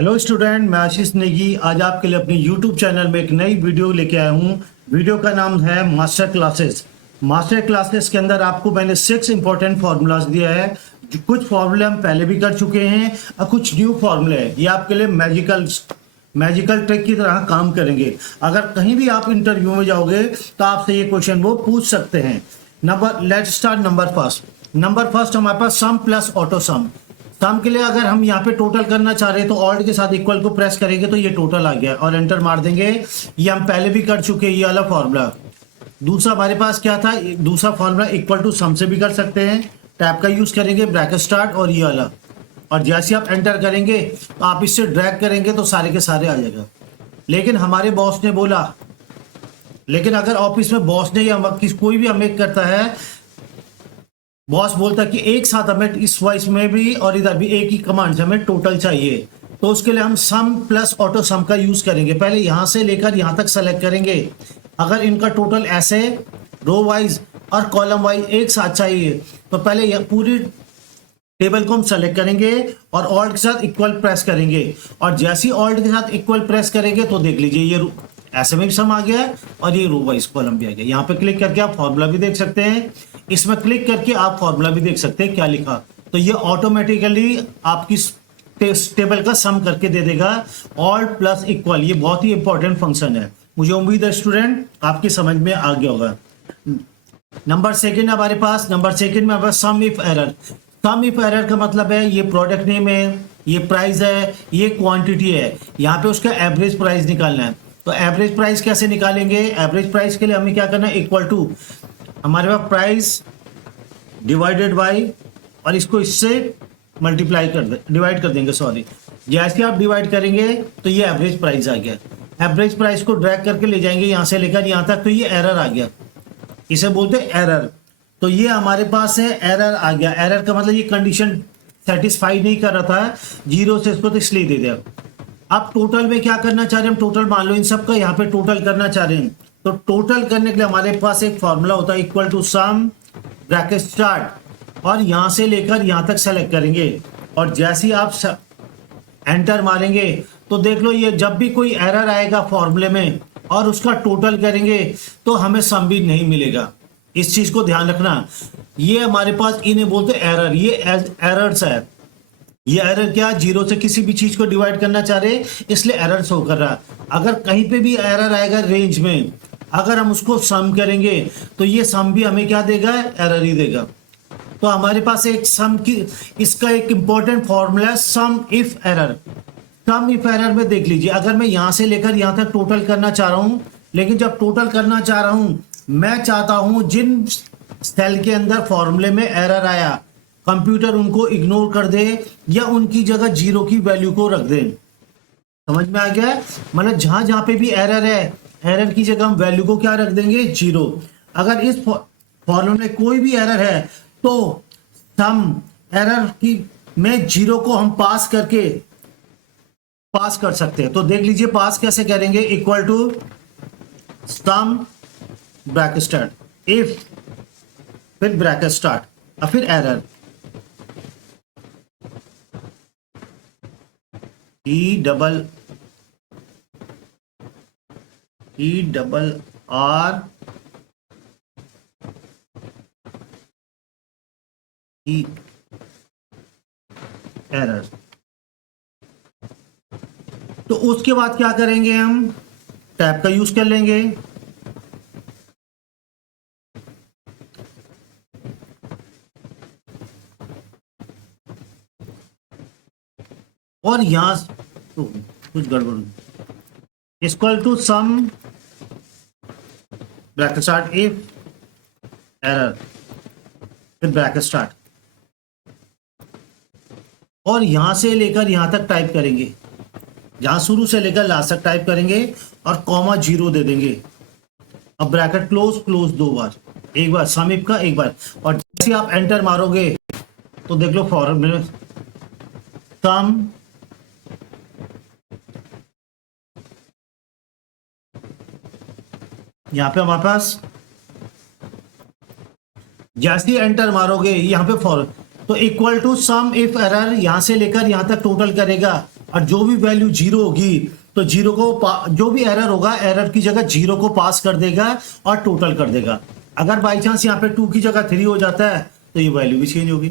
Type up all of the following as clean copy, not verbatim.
Hello student, मैं आशीष नेगी आज आपके लिए अपने यूट्यूब चैनल में एक नई वीडियो लेके आया हूँ। वीडियो का नाम है मास्टर क्लासेस। मास्टर क्लासेस के अंदर आपको मैंने 6 इंपॉर्टेंट फार्मूलाज दिया है। कुछ फार्मूले हम पहले भी कर चुके हैं और कुछ न्यू फार्मूले हैं। ये आपके लिए मैजिकल ट्रिक की तरह काम करेंगे। अगर कहीं भी आप इंटरव्यू में जाओगे तो आपसे ये क्वेश्चन वो पूछ सकते हैं। लेट्स स्टार्ट नंबर फर्स्ट हमारे पास सम प्लस ऑटो सम के लिए अगर हम यहाँ पे टोटल करना चाह रहे हैं तो ऑल्ट के साथ इक्वल को प्रेस करेंगे तो ये टोटल आ गया और एंटर मार देंगे। ये हम पहले भी कर चुके हैं, ये वाला फॉर्मूला। दूसरा हमारे पास क्या था, दूसरा फॉर्मूला इक्वल टू सम से भी कर सकते हैं। टैब का यूज करेंगे, ब्रैकेट स्टार्ट और ये वाला, और जैसे आप एंटर करेंगे तो आप इससे ड्रैग करेंगे तो सारे के सारे आ जाएगा। लेकिन हमारे बॉस ने बोला, लेकिन अगर ऑफिस में बॉस ने या कोई भी हमें करता है, बॉस बोलता है कि एक साथ हमें इस वॉइस में भी और इधर भी एक ही कमांड से हमें टोटल चाहिए, तो उसके लिए हम सम प्लस ऑटो सम का यूज करेंगे। पहले यहां से लेकर यहां तक सेलेक्ट करेंगे। अगर इनका टोटल ऐसे रो वाइज और कॉलम वाइज एक साथ चाहिए तो पहले पूरी टेबल को हम सेलेक्ट करेंगे और ऑल्ट के साथ इक्वल प्रेस करेंगे, और जैसे ही ऑल्ट के साथ इक्वल प्रेस करेंगे तो देख लीजिए ये ऐसे में भी सम आ गया है और ये रो वाइज कॉलम भी आ गया। यहाँ पे क्लिक करके आप फॉर्मूला भी देख सकते हैं, इसमें क्लिक करके आप फॉर्मूला भी देख सकते हैं क्या लिखा, तो ये ऑटोमेटिकली आपकी टेबल का सम करके दे देगा ऑल्ट प्लस इक्वल। ये बहुत ही इंपॉर्टेंट फंक्शन है। मुझे उम्मीद है स्टूडेंट आपकी समझ में आ गया होगा। नंबर सेकंड हमारे पास sum if error. Sum if error का मतलब है ये प्रोडक्ट नेम है, ये प्राइस है, ये क्वांटिटी है, यहाँ पे उसका एवरेज प्राइस निकालना है। तो एवरेज प्राइस कैसे निकालेंगे? एवरेज प्राइस के लिए हमें क्या करना है, इक्वल टू हमारे पास प्राइस डिवाइडेड बाय, और इसको इससे मल्टीप्लाई डिवाइड कर देंगे। सॉरी, जैसे आप डिवाइड करेंगे तो ये एवरेज प्राइस आ गया। एवरेज प्राइस को ड्रैग करके ले जाएंगे यहां से लेकर यहां तक, तो ये एरर आ गया, इसे बोलते हैं एरर। तो ये हमारे पास है एरर आ गया। एरर का मतलब ये कंडीशन सेटिस्फाई नहीं कर रहा था, जीरो से इसको तो इसलिए दे दिया। अब टोटल में क्या करना चाह रहे हैं हम, टोटल मान लो इन सब का यहाँ पे टोटल करना चाह रहे हैं, तो टोटल करने के लिए हमारे पास एक फॉर्मूला होता है equal to sum bracket start, और यहां से लेकर यहां तक सेलेक्ट करेंगे, और जैसे ही आप एंटर मारेंगे तो देख लो ये जब भी कोई एरर आएगा फॉर्मूले में और उसका टोटल करेंगे तो हमें सम भी नहीं मिलेगा। इस चीज को ध्यान रखना। ये हमारे पास इन्हें बोलते एरर, ये एरर्स है। ये एरर क्या, जीरो से किसी भी चीज को डिवाइड करना चाह रहे इसलिए एरर शो कर रहा। अगर कहीं पे भी एरर आएगा रेंज में, अगर हम उसको सम करेंगे तो ये सम भी हमें क्या देगा, एरर ही देगा। तो हमारे पास एक सम की, इसका एक इंपॉर्टेंट फॉर्मूला है sum if error. Sum if error में देख लीजिए, अगर मैं यहां से लेकर यहां तक टोटल करना चाह रहा हूं, लेकिन जब टोटल करना चाह रहा हूं मैं चाहता हूं जिन सेल के अंदर फॉर्मूले में एरर आया कंप्यूटर उनको इग्नोर कर दे या उनकी जगह जीरो की वैल्यू को रख दे। समझ में आ गया? मतलब जहां जहां पे भी एरर है, एरर की जगह हम वैल्यू को क्या रख देंगे, जीरो। अगर इस फॉर्मूले में कोई भी एरर है तो सम एरर की में जीरो को हम पास कर सकते हैं। तो देख लीजिए पास कैसे करेंगे, equal to sum bracket start if, फिर ब्रैकेट स्टार्ट और फिर error, E double R E error. तो उसके बाद क्या करेंगे, हम टैब का यूज कर लेंगे, और यहां तो कुछ गड़बड़, equal to sum bracket start if error, फिर ब्रैकेट स्टार्ट, और यहां से लेकर यहां तक टाइप करेंगे, जहां शुरू से लेकर लास्ट तक टाइप करेंगे और कॉमा जीरो दे देंगे। अब ब्रैकेट क्लोज दो बार, एक बार सम इफ का, एक बार, और जैसे आप एंटर मारोगे तो देख लो फॉर्मूला सम यहां पे हमारे पास जैसे ही एंटर मारोगे यहां पे फॉर, तो equal to sum if error, यहां से लेकर यहां तक टोटल करेगा और जो भी वैल्यू जीरो होगी तो जीरो को जो भी एरर होगा एरर की जगह जीरो को पास कर देगा और टोटल कर देगा। अगर बाई चांस यहाँ पे 2 की जगह 3 हो जाता है तो ये वैल्यू भी चेंज होगी।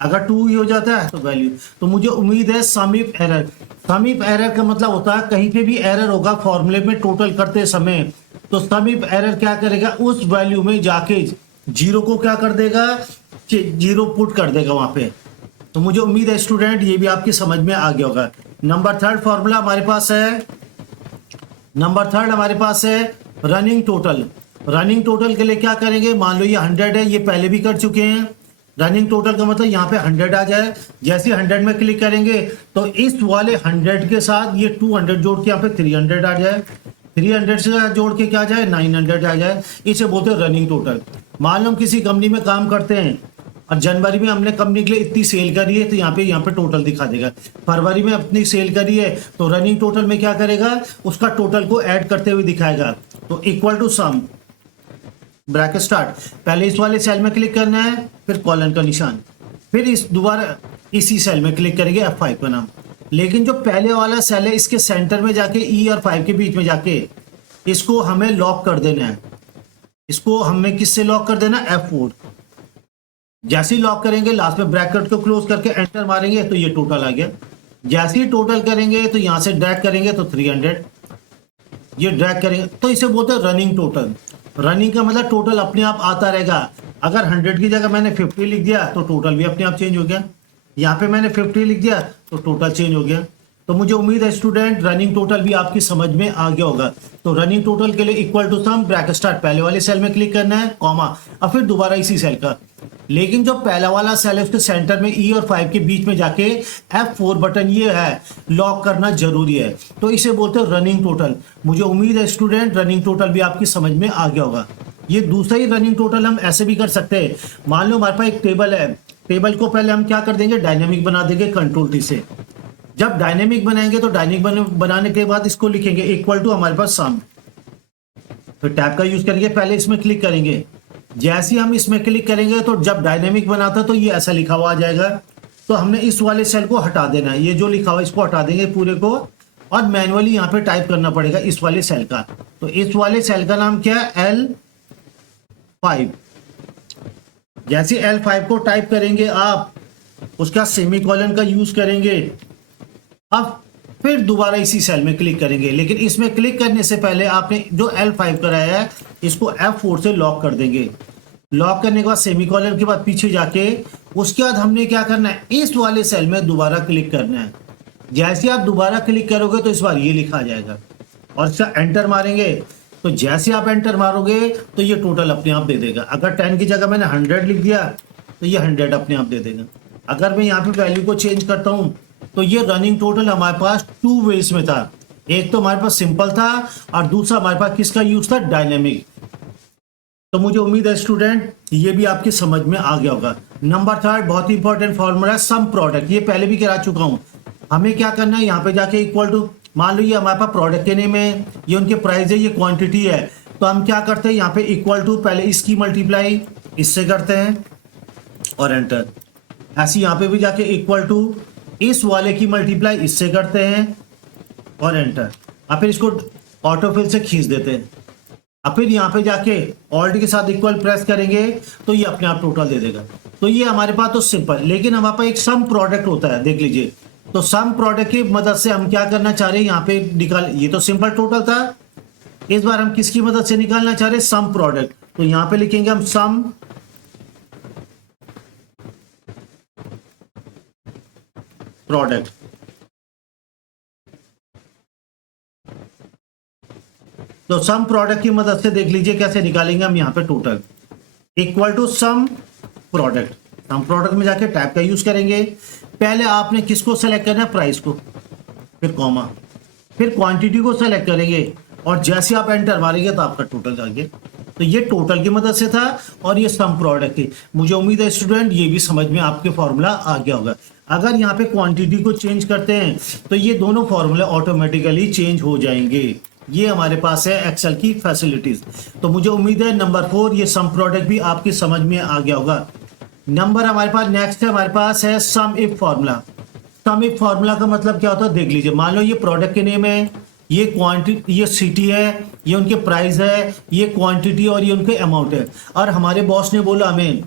अगर 2 ही हो जाता है तो वैल्यू, तो मुझे उम्मीद है sum if error, sum if error का मतलब होता है कहीं पे भी एरर होगा फॉर्मूले में टोटल करते समय, तो सम इफ एरर क्या करेगा, उस वैल्यू में जाके जीरो को क्या कर देगा, जीरो पुट कर देगा वहां पे। तो मुझे उम्मीद है स्टूडेंट ये भी आपकी समझ में आ गया होगा। नंबर थर्ड फॉर्मूला हमारे पास है, नंबर थर्ड हमारे पास है रनिंग टोटल। रनिंग टोटल के लिए क्या करेंगे, मान लो ये 100 है, ये पहले भी कर चुके हैं। रनिंग टोटल का मतलब यहाँ पे 100 आ जाए, जैसे 100 में क्लिक करेंगे तो इस वाले 100 के साथ ये 200 जोड़ के यहाँ पे 300 आ जाए, 300 से जोड़ के क्या आ जाए 900 आ जाए, इसे बोलते हैं रनिंग टोटल। मान लो हम किसी कंपनी में काम करते हैं और जनवरी में हमने कंपनी के लिए इतनी सेल करी है तो यहाँ पे टोटल दिखा देगा। फरवरी में अपनी सेल करी है तो रनिंग टोटल में क्या करेगा, उसका टोटल को ऐड करते हुए दिखाएगा। तो equal to sum bracket start, पहले इस वाले सेल में क्लिक करना है, फिर कॉलन का निशान, फिर इस दोबारा इसी सेल में क्लिक करेंगे F5 का नाम। लेकिन जो पहले वाला सेल है इसके सेंटर में जाके E और 5 के बीच में जाके इसको हमें लॉक कर देना है। इसको हमें किससे लॉक कर देना, F4। जैसे ही लॉक करेंगे लास्ट में ब्रैकेट को क्लोज करके एंटर मारेंगे तो ये टोटल आ गया। जैसे ही टोटल करेंगे तो यहां से ड्रैग करेंगे तो 300, ये ड्रैग करेंगे तो इसे बोलते हैं रनिंग टोटल। रनिंग का मतलब टोटल अपने आप आता रहेगा। अगर 100 की जगह मैंने 50 लिख दिया तो टोटल भी अपने आप चेंज हो गया। यहाँ पे मैंने 50 लिख दिया तो टोटल चेंज हो गया। तो मुझे उम्मीद है स्टूडेंट रनिंग टोटल भी आपकी समझ में आ गया होगा। तो रनिंग टोटल के लिए equal to sum bracket start, पहले वाले सेल में क्लिक करना है, कॉमा, और फिर दोबारा इसी सेल का। लेकिन जो पहला वाला सेल है उसके सेंटर में E और 5 के बीच में जाके F4 बटन ये है लॉक करना जरूरी है, तो इसे बोलते हैं रनिंग टोटल। मुझे उम्मीद है स्टूडेंट रनिंग टोटल भी आपकी समझ में आ गया होगा। ये दूसरा ही रनिंग टोटल हम ऐसे भी कर सकते हैं। मान लो हमारे पास एक टेबल है, टेबल को पहले हम क्या कर देंगे, डायनेमिक बना देंगे कंट्रोल T से। जब डायनेमिक बनाएंगे तो डायनेमिक बनाने के बाद इसको लिखेंगे इक्वल टू हमारे पास सम, फिर टैब का यूज करेंगे, पहले इसमें क्लिक करेंगे। जैसे हम इसमें क्लिक करेंगे तो जब डायनेमिक बनाता तो ये ऐसा लिखा हुआ आ जाएगा। तो हमने इस वाले सेल को हटा देना है, ये जो लिखा हुआ इसको हटा देंगे पूरे को, और मैनुअली यहाँ पे टाइप करना पड़ेगा इस वाले सेल का। तो इस वाले सेल का नाम क्या है, L5। जैसे L5 को टाइप करेंगे आप, उसका सेमीकोलन का यूज करेंगे, अब फिर दोबारा इसी सेल में क्लिक करेंगे। लेकिन इसमें क्लिक करने से पहले आपने जो L5 कराया है इसको F4 से लॉक कर देंगे। लॉक करने के बाद सेमीकोलन के बाद पीछे जाके उसके बाद हमने क्या करना है, इस वाले सेल में दोबारा क्लिक करना है। जैसे आप दोबारा क्लिक करोगे तो इस बार ये लिखा जाएगा, और इसका एंटर मारेंगे तो जैसे आप एंटर मारोगे तो ये टोटल अपने आप दे देगा। अगर 10 की जगह मैंने 100 लिख दिया तो ये 100 अपने आप दे देगा। अगर मैं यहाँ पे वैल्यू को चेंज करता हूं तो ये रनिंग टोटल हमारे पास 2 वेज में था। एक तो हमारे पास सिंपल था और दूसरा हमारे पास किसका यूज था, डायनेमिक। तो मुझे उम्मीद है स्टूडेंट ये भी आपकी समझ में आ गया होगा। नंबर थर्ड बहुत ही इंपॉर्टेंट फॉर्मूला है सम प्रोडक्ट, ये पहले भी करा चुका हूं। हमें क्या करना है, यहाँ पे जाके इक्वल टू, मान लो ये हमारे पास प्रोडक्ट के नेम है, ये उनके प्राइस है, ये क्वांटिटी है, तो हम क्या करते हैं यहाँ पे इक्वल टू पहले इसकी मल्टीप्लाई इससे करते हैं और एंटर। ऐसे यहाँ पे भी जाके इक्वल टू इस वाले की मल्टीप्लाई इससे करते हैं और एंटर। अब फिर इसको ऑटोफिल से खींच देते हैं। अब फिर यहाँ पे जाके ऑल्ट के साथ इक्वल प्रेस करेंगे तो ये अपने आप टोटल दे देगा। तो ये हमारे पास तो सिंपल, लेकिन हमारे पास एक सम प्रोडक्ट होता है, देख लीजिए। तो सम प्रोडक्ट की मदद से हम क्या करना चाह रहे हैं, यहाँ पे निकाल, ये तो सिंपल टोटल था, इस बार हम किसकी मदद से निकालना चाह रहे हैं, सम प्रोडक्ट। तो यहाँ पे लिखेंगे हम सम प्रोडक्ट। तो सम प्रोडक्ट की मदद से देख लीजिए कैसे निकालेंगे हम, यहाँ पे total equal to sum product. Sum product में जाके टैब का यूज करेंगे। पहले आपने किसको सेलेक्ट करना है, प्राइस को, फिर कॉमा, फिर क्वांटिटी को सेलेक्ट करेंगे, और जैसे आप एंटर मारेंगे तो आपका टोटल आ गया। तो ये टोटल की मदद से था और ये सम प्रोडक्ट थी। मुझे उम्मीद है स्टूडेंट ये भी समझ में आपके फॉर्मूला आ गया होगा। अगर यहाँ पे क्वांटिटी को चेंज करते हैं तो ये दोनों फॉर्मूले ऑटोमेटिकली चेंज हो जाएंगे। ये हमारे पास है एक्सेल की फैसिलिटीज। तो मुझे उम्मीद है नंबर 4 ये सम प्रोडक्ट भी आपकी समझ में आ गया होगा। नंबर हमारे पास नेक्स्ट है, हमारे पास है sum if formula. Sum if formula का मतलब क्या होता है देख लीजिए। मान लो ये प्रोडक्ट के नेम है, ये क्वांटिटी, ये सिटी है, ये उनके प्राइस है, ये क्वांटिटी और ये उनके अमाउंट है। और हमारे बॉस ने बोला हमें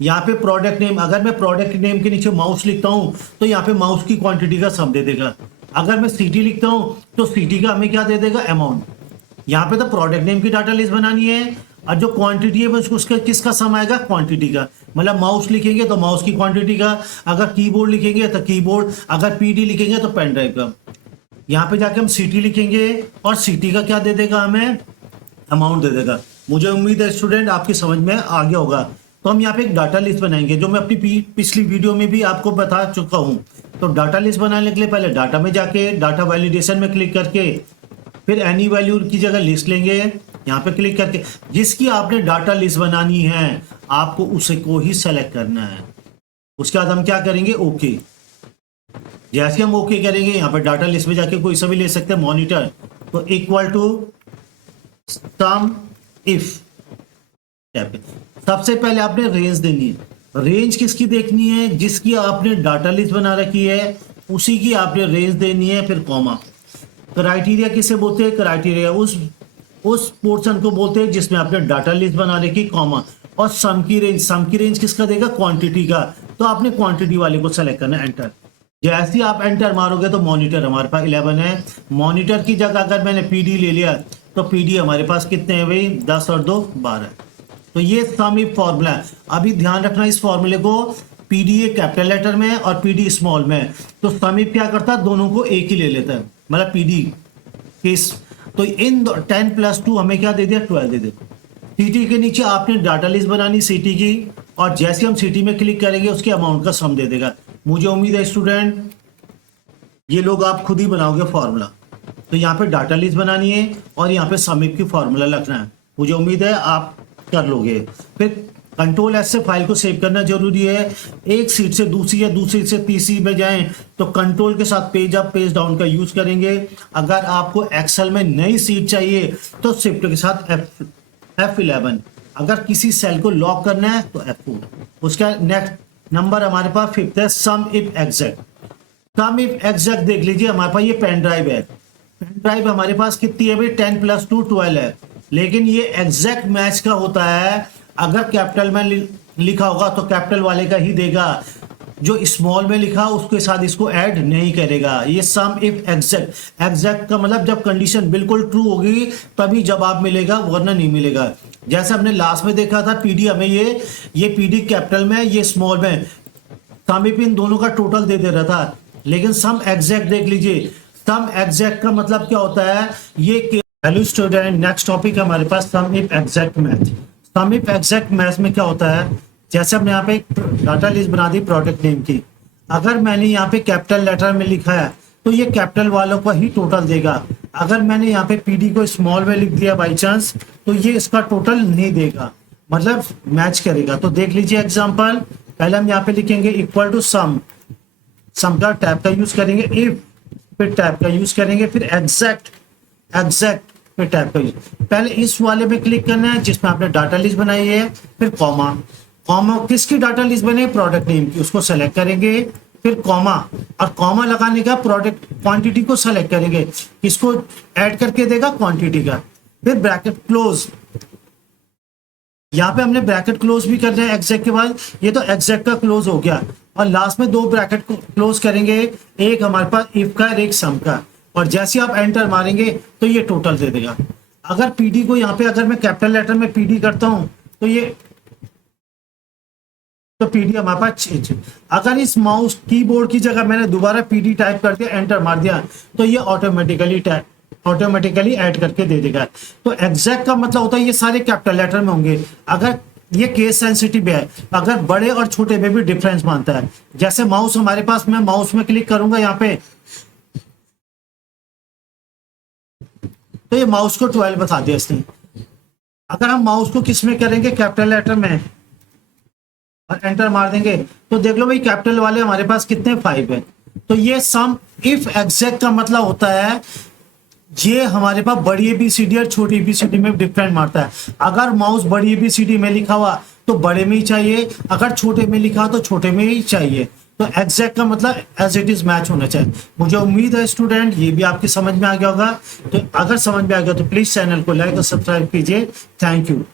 यहाँ पे प्रोडक्ट नेम, अगर मैं प्रोडक्ट नेम के नीचे माउस लिखता हूँ तो यहाँ पे माउस की क्वांटिटी का सम दे देगा। अगर मैं सिटी लिखता हूँ तो सिटी का हमें क्या दे देगा, अमाउंट। यहाँ पे तो प्रोडक्ट नेम की डाटा लिस्ट बनानी है और जो क्वांटिटी है उसका किसका सम आएगा, क्वांटिटी का। मतलब माउस लिखेंगे तो माउस की क्वांटिटी का, अगर कीबोर्ड लिखेंगे तो कीबोर्ड, अगर पीडी लिखेंगे तो पेन ड्राइव का। यहाँ पे जाके हम सिटी लिखेंगे और सिटी का क्या दे देगा, हमें अमाउंट दे देगा। मुझे उम्मीद है स्टूडेंट आपकी समझ में आ गया होगा। तो हम यहाँ पे एक डाटा लिस्ट बनाएंगे जो मैं अपनी पिछली वीडियो में भी आपको बता चुका हूँ। तो डाटा लिस्ट बनाने के लिए पहले डाटा में जाके डाटा वैलिडेशन में क्लिक करके फिर एनी वैल्यू की जगह लिस्ट लेंगे, यहाँ पे क्लिक करके जिसकी आपने डाटा लिस्ट बनानी है आपको उसे को ही सेलेक्ट करना है। उसके बाद हम क्या करेंगे, ओके। जैसे हम ओके करेंगे यहाँ पे डाटा लिस्ट में जाके कोई सा भी ले सकते हैं, मॉनिटर, तो इक्वल टू सम इफ। सबसे पहले आपने रेंज देनी है। रेंज किसकी देखनी है, जिसकी आपने डाटा लिस्ट बना रखी है उसी की आपने रेंज देनी है। फिर कॉमा। क्राइटेरिया किसे बोलते हैं, क्राइटेरिया उस पोर्शन को बोलते हैं जिसमें आपने डाटा लिस्ट बना रखी, कॉमा। और सम की रेंज किसका देगा, क्वांटिटी का। तो आपने क्वांटिटी वाले को सेलेक्ट करना है, एंटर। जैसे ही आप एंटर मारोगे तो मॉनिटर हमारे पास 11 है। मॉनिटर की जगह अगर मैंने पीडी ले लिया तो पीडी हमारे पास कितने हैं भाई, 10 और 2 12। तो ये सम इफ फॉर्मूला है। अभी ध्यान रखना इस फॉर्मूले को, पीडी कैपिटल लेटर में और पीडी स्मॉल में। तो सम इफ क्या करता है, दोनों को एक ही ले लेता है, मतलब पीडी केस। तो इन 10 + 2 हमें क्या दे दिया, 12 दे दिया। सिटी के नीचे आपने डाटा लिस्ट बनानी सिटी की, और जैसे हम सिटी में क्लिक करेंगे उसके अमाउंट का सम दे देगा। मुझे उम्मीद है स्टूडेंट ये लोग आप खुद ही बनाओगे फॉर्मूला। तो यहाँ पे डाटा लिस्ट बनानी है और यहाँ पे सम इफ की फॉर्मूला लिखना है। मुझे उम्मीद है आप कर लोगे। फिर कंट्रोल एस से फाइल को सेव करना जरूरी है। एक सीट से दूसरी या दूसरी से तीसरी में जाएं तो कंट्रोल के साथ पेज अप पेज डाउन का यूज करेंगे। अगर आपको एक्सेल में नई सीट चाहिए तो शिफ्ट के साथ F11। अगर किसी सेल को लॉक करना है तो F4। उसका नेक्स्ट नंबर हमारे पास 5th है, sum if exact. Sum if exact देख लीजिए, हमारे पास ये पेन ड्राइव है। पेन ड्राइव हमारे पास कितनी है भाई, 10 + 2 12 है। लेकिन ये एग्जैक्ट मैच का होता है। अगर कैपिटल में लिखा होगा तो कैपिटल वाले का ही देगा, जो स्मॉल में लिखा उसके साथ इसको ऐड नहीं करेगा। ये सम इफ एग्जैक्ट। एग्जैक्ट का मतलब जब कंडीशन बिल्कुल ट्रू होगी तभी जवाब मिलेगा, वरना नहीं मिलेगा। जैसे हमने लास्ट में देखा था पीडी, हमें ये पीडी कैपिटल में, ये स्मॉल में, सम इफ इन दोनों का टोटल दे रहा था। लेकिन सम एग्जैक्ट देख लीजिए, सम एग्जैक्ट का मतलब क्या होता है, ये हेलो स्टूडेंट, नेक्स्ट टॉपिक हमारे पास sum if exact math. Sum if exact math में क्या होता है, जैसे हमने यहाँ पे एक डाटा लिस्ट बना दी प्रोडक्ट नेम की। अगर मैंने यहाँ पे कैपिटल लेटर में लिखा है तो ये कैपिटल वालों का ही टोटल देगा। अगर मैंने यहाँ पे पीडी को स्मॉल में लिख दिया बाई चांस तो ये इसका टोटल नहीं देगा, मतलब मैच करेगा। तो देख लीजिए एग्जांपल, पहले हम यहाँ पे लिखेंगे इक्वल टू सम का टैब का यूज करेंगे, इफ फिर टैब का यूज करेंगे, फिर एग्जैक्ट फिर टैब का यूज। पहले इस वाले पे क्लिक करना है जिसमें आपने डाटा लिस्ट बनाई है, फिर कॉमा किसकी डाटा लिस्ट बने, प्रोडक्ट नेम की, उसको सेलेक्ट करेंगे। फिर कॉमा, और कॉमा लगाने का प्रोडक्ट क्वांटिटी को सेलेक्ट करेंगे, इसको ऐड करके देगा क्वांटिटी का। फिर ब्रैकेट क्लोज, यहाँ पे हमने ब्रैकेट क्लोज भी करना है एग्जैक्ट के बाद। ये तो एग्जैक्ट का क्लोज हो गया, और लास्ट में 2 ब्रैकेट क्लोज करेंगे, एक हमारे पास इफ का और एक सम का। और जैसे आप एंटर मारेंगे तो ये टोटल दे देगा। अगर पीडी को यहाँ पे अगर मैं कैपिटल लेटर में पीडी करता हूं तो ये तो पीडी हमारे पास चेंज। अगर इस माउस कीबोर्ड की जगह मैंने दोबारा पीडी टाइप कर दिया, एंटर मार दिया, तो ये ऑटोमेटिकली ऐड करके दे देगा। तो एग्जैक्ट का मतलब होता है ये सारे कैपिटल लेटर में होंगे। अगर ये केस सेंसिटिव है, अगर बड़े और छोटे में भी डिफरेंस मानता है। जैसे माउस हमारे पास, मैं माउस में क्लिक करूंगा यहाँ पे तो ये माउस को 12 बता दिया इसने। अगर हम माउस को किस में करेंगे, कैपिटल लेटर में, और एंटर मार देंगे तो देख लो भाई कैपिटल वाले हमारे पास कितने 5 है। तो ये सम इफ एग्जैक्ट का मतलब होता है ये हमारे पास बड़ी एबीसीडी और छोटी एबीसीडी में डिफरेंट मारता है। अगर माउस बड़ी एबीसीडी में लिखा हुआ तो बड़े में ही चाहिए, अगर छोटे में लिखा हो तो छोटे में ही चाहिए। तो एग्जैक्ट का मतलब एज इट इज मैच होना चाहिए। मुझे उम्मीद है स्टूडेंट ये भी आपकी समझ में आ गया होगा। तो अगर समझ में आ गया तो प्लीज चैनल को लाइक और सब्सक्राइब कीजिए। Thank you.